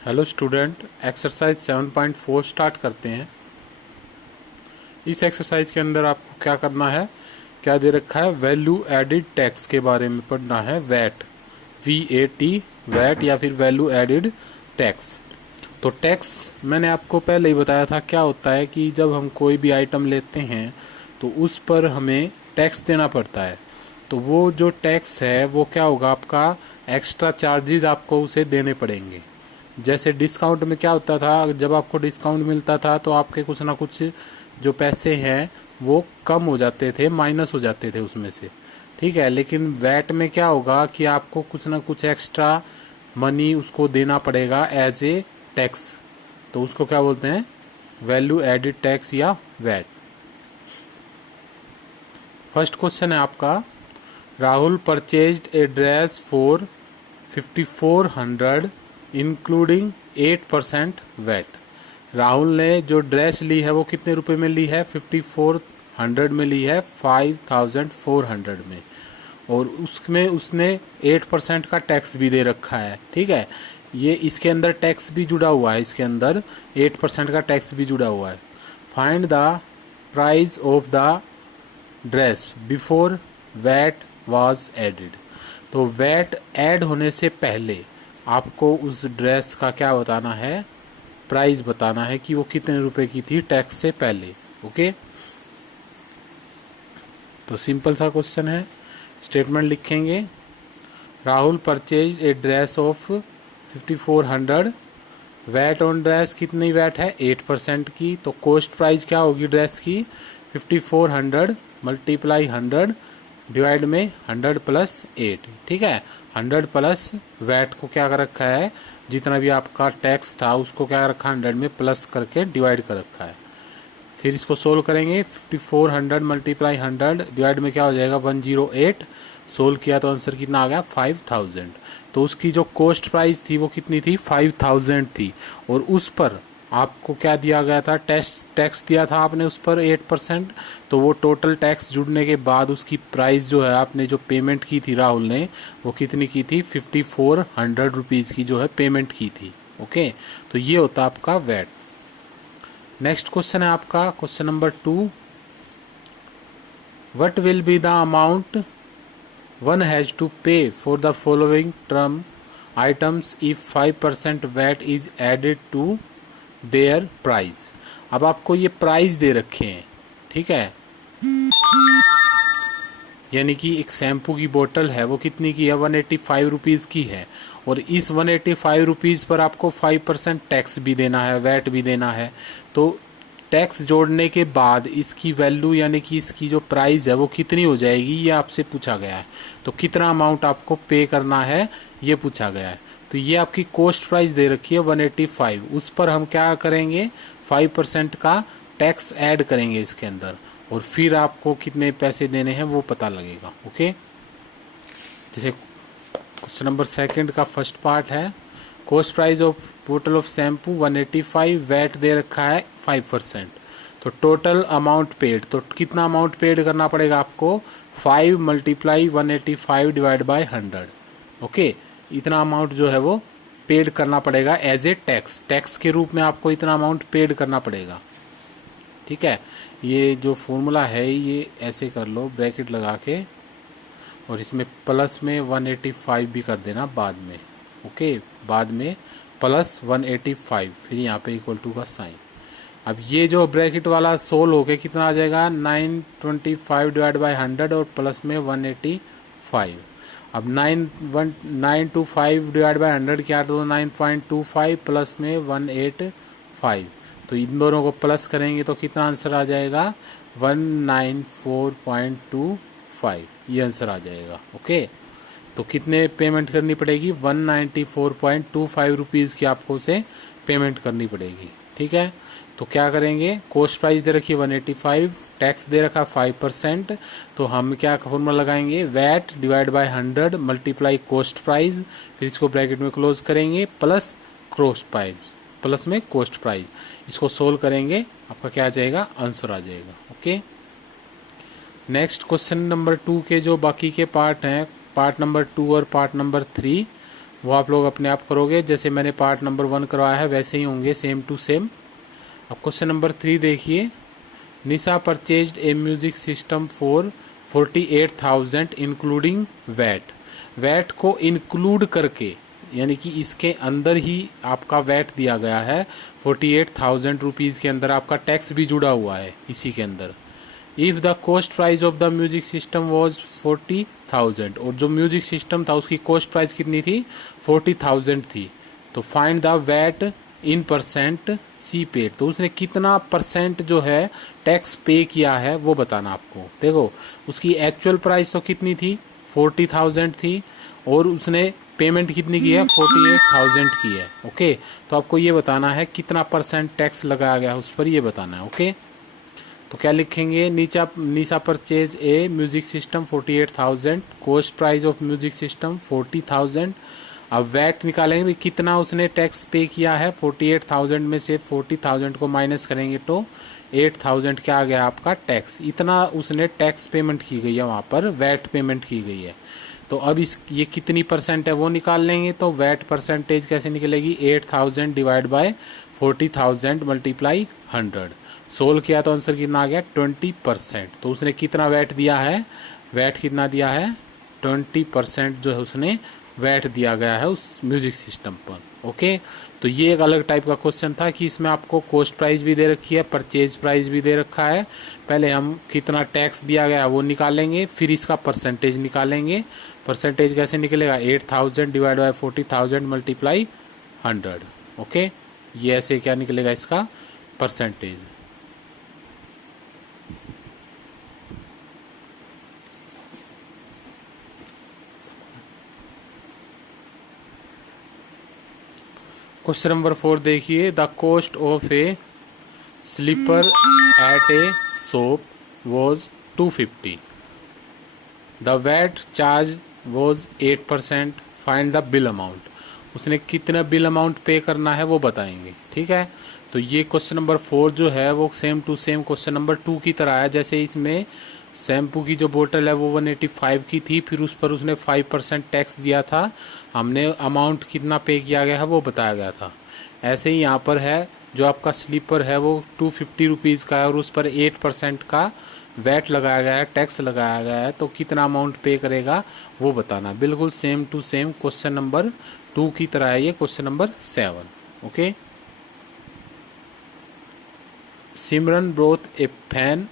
Hello student, exercise 7.4 start करते हैं। इस एक्सरसाइज के अंदर आपको क्या करना है, क्या दे रखा है, वैल्यू एडिड टैक्स के बारे में पढ़ना है। वैट, VAT, वैट या फिर वैल्यू एडिड टैक्स। तो टैक्स मैंने आपको पहले ही बताया था क्या होता है कि जब हम कोई भी आइटम लेते हैं तो उस पर हमें टैक्स देना पड़ता है। तो वो जो टैक्स है वो क्या होगा, आपका एक्स्ट्रा चार्जेस आपको उसे देने पड़ेंगे। जैसे डिस्काउंट में क्या होता था, जब आपको डिस्काउंट मिलता था तो आपके कुछ ना कुछ जो पैसे हैं वो कम हो जाते थे, माइनस हो जाते थे उसमें से। ठीक है, लेकिन वैट में क्या होगा कि आपको कुछ ना कुछ एक्स्ट्रा मनी उसको देना पड़ेगा एज ए टैक्स। तो उसको क्या बोलते हैं, वैल्यू एडिड टैक्स या वैट। फर्स्ट क्वेश्चन है आपका, Rahul purchased a dress for 5400 including 8% VAT. Rahul ने जो ड्रेस ली है वो कितने रुपए में ली है, 5400 में ली है, 5400 में। और उसमें उसने 8% का टैक्स भी दे रखा है। ठीक है, ये इसके अंदर टैक्स भी जुड़ा हुआ है, इसके अंदर 8% का टैक्स भी जुड़ा हुआ है। Find the price of the dress before VAT was added. तो वैट ऐड होने से पहले आपको उस ड्रेस का क्या बताना है, प्राइस बताना है कि वो कितने रुपए की थी टैक्स से पहले। ओके, तो सिंपल सा क्वेश्चन है। स्टेटमेंट लिखेंगे, Rahul purchase a dress of 5400, VAT on dress कितनी वैट है, 8% की। तो कॉस्ट प्राइस क्या होगी ड्रेस की, 5400 मल्टीप्लाई 100 डिवाइड में 100 प्लस 8। ठीक है, 100 प्लस वैट को क्या कर रखा है, जितना भी आपका टैक्स था उसको क्या कर रखा है, 100 में प्लस करके डिवाइड कर रखा है। फिर इसको सोल्व करेंगे, 5400 मल्टीप्लाई 100 डिवाइड में क्या हो जाएगा, 108। सोल्व किया तो आंसर कितना आ गया, 5000। तो उसकी जो कॉस्ट प्राइस थी वो कितनी थी, 5000 थी। और उस पर आपको क्या दिया गया था, टैक्स दिया था आपने उस पर 8%। तो वो टोटल टैक्स जुड़ने के बाद उसकी प्राइस जो है, आपने जो पेमेंट की थी राहुल ने, वो कितनी की थी, 5400 रुपीज की जो है पेमेंट की थी। ओके, तो ये होता आपका वैट। नेक्स्ट क्वेश्चन है आपका question number 2, what will be the amount one has to pay for the following term items if 5% VAT is added to their price। अब आपको ये प्राइस दे रखे हैं, ठीक है, यानी कि एक शैम्पू की बोतल है वो कितनी की है, 185 रुपीज की है। और इस 185 रुपीज पर आपको 5% टैक्स भी देना है, वैट भी देना है। तो टैक्स जोड़ने के बाद इसकी वैल्यू यानी कि इसकी जो प्राइस है वो कितनी हो जाएगी, ये आपसे पूछा गया है। तो कितना अमाउंट आपको पे करना है ये पूछा गया है। तो ये आपकी कॉस्ट प्राइस दे रखी है 185, उस पर हम क्या करेंगे, 5% का टैक्स ऐड करेंगे इसके अंदर, और फिर आपको कितने पैसे देने हैं वो पता लगेगा। ओके, जैसे क्वेश्चन नंबर 2 का फर्स्ट पार्ट है, कॉस्ट प्राइस ऑफ बोतल ऑफ शैम्पू 185, वैट दे रखा है 5%। तो टोटल अमाउंट पेड, तो कितना अमाउंट पेड करना पड़ेगा आपको, 5 मल्टीप्लाई 185 डिवाइड बाय 100। ओके, इतना अमाउंट जो है वो पेड करना पड़ेगा एज ए टैक्स, टैक्स के रूप में आपको इतना अमाउंट पेड करना पड़ेगा। ठीक है, ये जो फॉर्मूला है ये ऐसे कर लो ब्रैकेट लगा के, और इसमें प्लस में 185 भी कर देना बाद में। ओके, बाद में प्लस 185, फिर यहाँ पे इक्वल टू का साइन। अब ये जो ब्रैकेट वाला सोल्व होके कितना आ जाएगा, 925 डिवाइड बाय 100 और प्लस में 185। अब 925 डिवाइड बाय 100 क्या, तो 9.25 प्लस में 185। तो इन दोनों को प्लस करेंगे तो कितना आंसर आ जाएगा, 194.25, ये आंसर आ जाएगा। ओके, तो कितने पेमेंट करनी पड़ेगी, 194.25 रुपीज़ की आपको उसे पेमेंट करनी पड़ेगी। ठीक है, तो क्या करेंगे, कॉस्ट प्राइस दे रखी है 185, टैक्स दे रखा 5%। तो हम क्या फॉर्मूला लगाएंगे, VAT divide by 100 multiply cost price, फिर इसको ब्रैकेट में क्लोज करेंगे, प्लस कॉस्ट प्राइस, प्लस में कॉस्ट प्राइस। इसको सोल्व करेंगे, आपका क्या आ जाएगा, आंसर आ जाएगा। ओके, नेक्स्ट क्वेश्चन नंबर 2 के जो बाकी के पार्ट हैं, पार्ट नंबर 2 और पार्ट नंबर 3, वो आप लोग अपने आप करोगे, जैसे मैंने पार्ट नंबर 1 करवाया है वैसे ही होंगे, सेम टू सेम। अब क्वेश्चन नंबर 3 देखिए, Nisha purchased a music system for 48,000 including VAT. VAT को इंक्लूड करके, यानी कि इसके अंदर ही आपका वैट दिया गया है, 48,000 रुपीज के अंदर आपका टैक्स भी जुड़ा हुआ है इसी के अंदर। If the cost price of the music system was 40,000, और जो म्यूजिक सिस्टम था उसकी कॉस्ट प्राइस कितनी थी, 40,000 थी। तो find the VAT in percent she paid, तो उसने कितना परसेंट जो है टैक्स पे किया है वो बताना आपको। देखो उसकी एक्चुअल प्राइस तो कितनी थी, 40,000 थी, और उसने पेमेंट कितनी की है, 48,000 की है। ओके, तो आपको ये बताना है कितना परसेंट टैक्स लगाया गया उस पर, ये बताना है। ओके, तो क्या लिखेंगे, Nisha purchase a music system 48,000, cost price of music system 40,000। अब वैट निकालेंगे भी कितना उसने टैक्स पे किया है, 48,000 में से 40,000 को माइनस करेंगे तो 8,000 क्या आ गया आपका टैक्स। इतना उसने टैक्स पेमेंट की गई है, वहां पर वैट पेमेंट की गई है। तो अब ये कितनी परसेंट है वो निकाल लेंगे। तो वैट परसेंटेज कैसे निकलेगी, 8,000 डिवाइड बाय 40,000 मल्टीप्लाई 100। सोल्व किया तो आंसर कितना आ गया, 20%। तो उसने कितना वैट दिया है, वैट कितना दिया है, 20% जो है उसने वैट दिया गया है उस म्यूजिक सिस्टम पर। ओके, तो ये एक अलग टाइप का क्वेश्चन था कि इसमें आपको कॉस्ट प्राइस भी दे रखी है, परचेज प्राइस भी दे रखा है। पहले हम कितना टैक्स दिया गया वो निकालेंगे, फिर इसका परसेंटेज निकालेंगे। परसेंटेज कैसे निकलेगा, 8,000 डिवाइड बाय 40,000 मल्टीप्लाई 100। ओके, ये ऐसे क्या निकलेगा इसका परसेंटेज। क्वेश्चन नंबर 4 देखिए, the cost of a slipper at a shop was 250, the VAT charge was 8%, find the bill amount. उसने कितना बिल अमाउंट पे करना है वो बताएंगे। ठीक है, तो ये क्वेश्चन नंबर 4 जो है वो same to same question number 2 की तरह है। जैसे इसमें शैम्पू की जो बोतल है वो 185 की थी, फिर उस पर उसने 5% टैक्स दिया था, हमने अमाउंट कितना पे किया गया है वो बताया गया था। ऐसे ही यहाँ पर है, जो आपका स्लीपर है वो 250 रुपीज़ का है और उस पर 8% का वैट लगाया गया है, टैक्स लगाया गया है। तो कितना अमाउंट पे करेगा वो बताना। बिल्कुल same to same question number 2 की तरह है ये question number 7। Okay, Simran brought a fan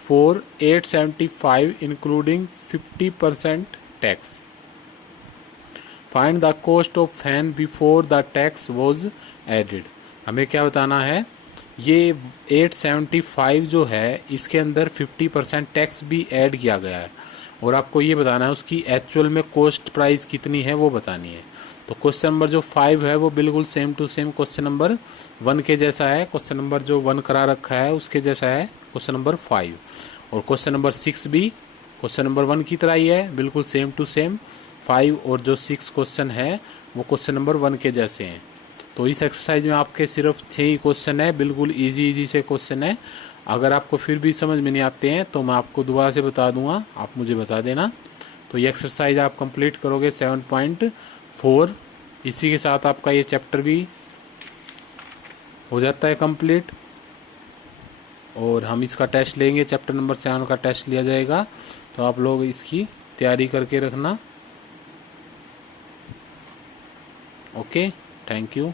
for 875 including 50% tax. Find the cost of fan before the tax was added. हमें क्या बताना है, ये 875 जो है इसके अंदर 50% टैक्स भी ऐड किया गया है, और आपको ये बताना है उसकी एक्चुअल में कॉस्ट प्राइस कितनी है वो बतानी है। तो क्वेश्चन नंबर जो 5 है वो बिल्कुल same to same question number 1 के जैसा है। क्वेश्चन नंबर जो 1 करा रखा है उसके जैसा है क्वेश्चन नंबर 5, और क्वेश्चन नंबर 6 भी क्वेश्चन नंबर 1 की तरह ही है, बिल्कुल सेम टू सेम। 5 और जो 6 क्वेश्चन है वो क्वेश्चन नंबर 1 के जैसे हैं। तो इस एक्सरसाइज में आपके सिर्फ 6 ही क्वेश्चन है, बिल्कुल इजी से क्वेश्चन है। अगर आपको फिर भी समझ में नहीं आते हैं तो मैं आपको दोबारा से बता दूंगा, आप मुझे बता देना। तो ये एक्सरसाइज आप कंप्लीट करोगे 7.4। इसी के साथ आपका ये चैप्टर भी हो जाता है कंप्लीट, और हम इसका टेस्ट लेंगे, चैप्टर नंबर 7 का टेस्ट लिया जाएगा। तो आप लोग इसकी तैयारी करके रखना। Okay, thank you.